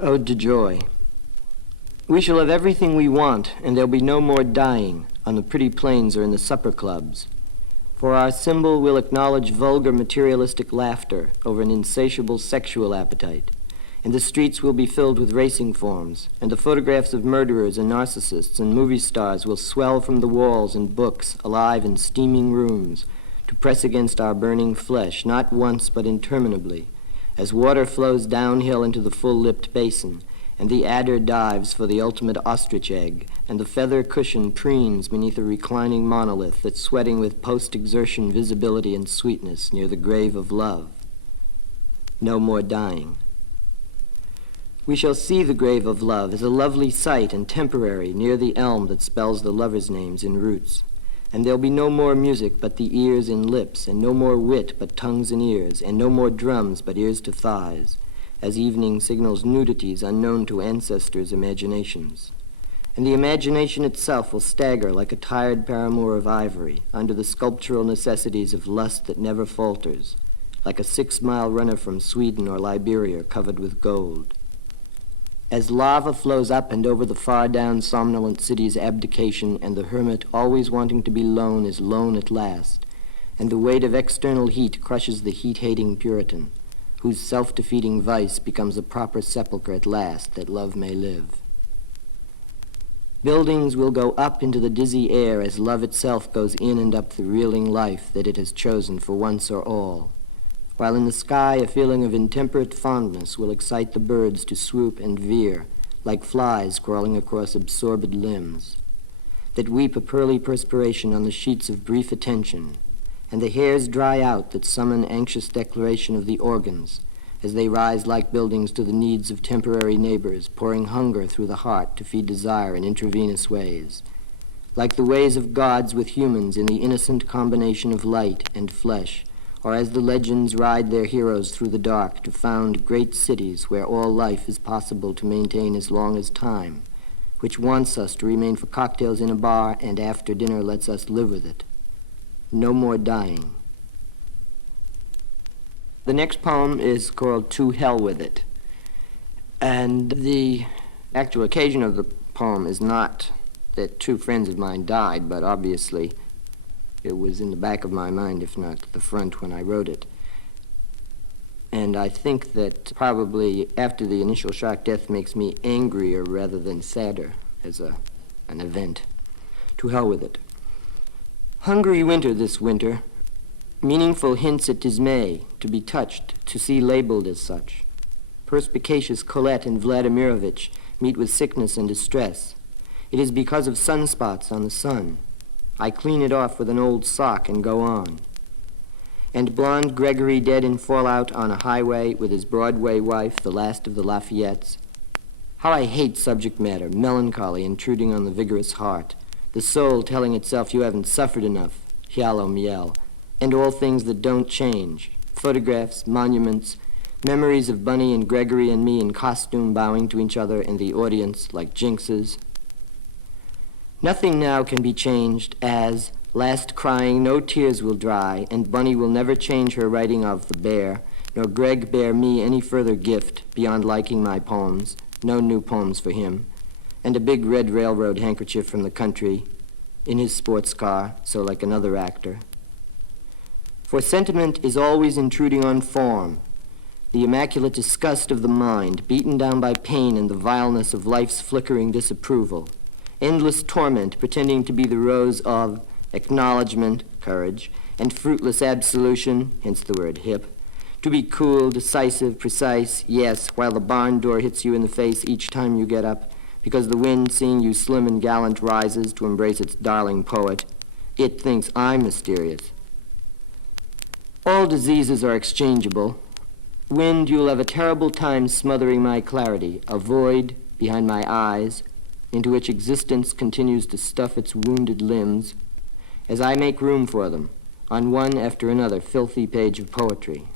Ode to Joy. We shall have everything we want, and there'll be no more dying on the pretty plains or in the supper clubs. For our symbol will acknowledge vulgar materialistic laughter over an insatiable sexual appetite, and the streets will be filled with racing forms, and the photographs of murderers and narcissists and movie stars will swell from the walls and books alive in steaming rooms to press against our burning flesh, not once but interminably, as water flows downhill into the full-lipped basin, and the adder dives for the ultimate ostrich egg, and the feather cushion preens beneath a reclining monolith that's sweating with post-exertion visibility and sweetness near the grave of love. No more dying. We shall see the grave of love as a lovely sight and temporary near the elm that spells the lovers' names in roots. And there'll be no more music but the ears and lips, and no more wit but tongues and ears, and no more drums but ears to thighs, as evening signals nudities unknown to ancestors' imaginations. And the imagination itself will stagger like a tired paramour of ivory under the sculptural necessities of lust that never falters, like a 6-mile runner from Sweden or Liberia covered with gold. As lava flows up and over the far-down somnolent city's abdication, and the hermit, always wanting to be lone, is lone at last, and the weight of external heat crushes the heat-hating Puritan, whose self-defeating vice becomes a proper sepulchre at last that love may live. Buildings will go up into the dizzy air as love itself goes in and up the reeling life that it has chosen for once or all, while in the sky a feeling of intemperate fondness will excite the birds to swoop and veer like flies crawling across absorbed limbs, that weep a pearly perspiration on the sheets of brief attention, and the hairs dry out that summon anxious declaration of the organs as they rise like buildings to the needs of temporary neighbors, pouring hunger through the heart to feed desire in intravenous ways, like the ways of gods with humans in the innocent combination of light and flesh, or as the legends ride their heroes through the dark to found great cities where all life is possible to maintain as long as time, which wants us to remain for cocktails in a bar and after dinner lets us live with it. No more dying. The next poem is called To Hell With It. And the actual occasion of the poem is not that two friends of mine died, but obviously it was in the back of my mind, if not the front, when I wrote it. And I think that probably after the initial shock, death makes me angrier rather than sadder as an event. To hell with it. Hungry winter this winter, meaningful hints at dismay, to be touched, to see labeled as such. Perspicacious Colette and Vladimirovich meet with sickness and distress. It is because of sunspots on the sun. I clean it off with an old sock and go on. And blonde Gregory dead in fallout on a highway with his Broadway wife, the last of the Lafayettes. How I hate subject matter, melancholy intruding on the vigorous heart, the soul telling itself you haven't suffered enough, Hialo Miel, and all things that don't change, photographs, monuments, memories of Bunny and Gregory and me in costume bowing to each other in the audience like jinxes. Nothing now can be changed as, last crying, no tears will dry, and Bunny will never change her writing of the bear, nor Greg bear me any further gift beyond liking my poems, no new poems for him, and a big red railroad handkerchief from the country, in his sports car, so like another actor. For sentiment is always intruding on form, the immaculate disgust of the mind, beaten down by pain and the vileness of life's flickering disapproval. Endless torment pretending to be the rose of acknowledgement, courage, and fruitless absolution, hence the word hip, to be cool, decisive, precise, yes, while the barn door hits you in the face each time you get up, because the wind, seeing you slim and gallant, rises to embrace its darling poet. It thinks I'm mysterious. All diseases are exchangeable. Wind, you'll have a terrible time smothering my clarity, a void behind my eyes, into which existence continues to stuff its wounded limbs, as I make room for them on one after another filthy page of poetry.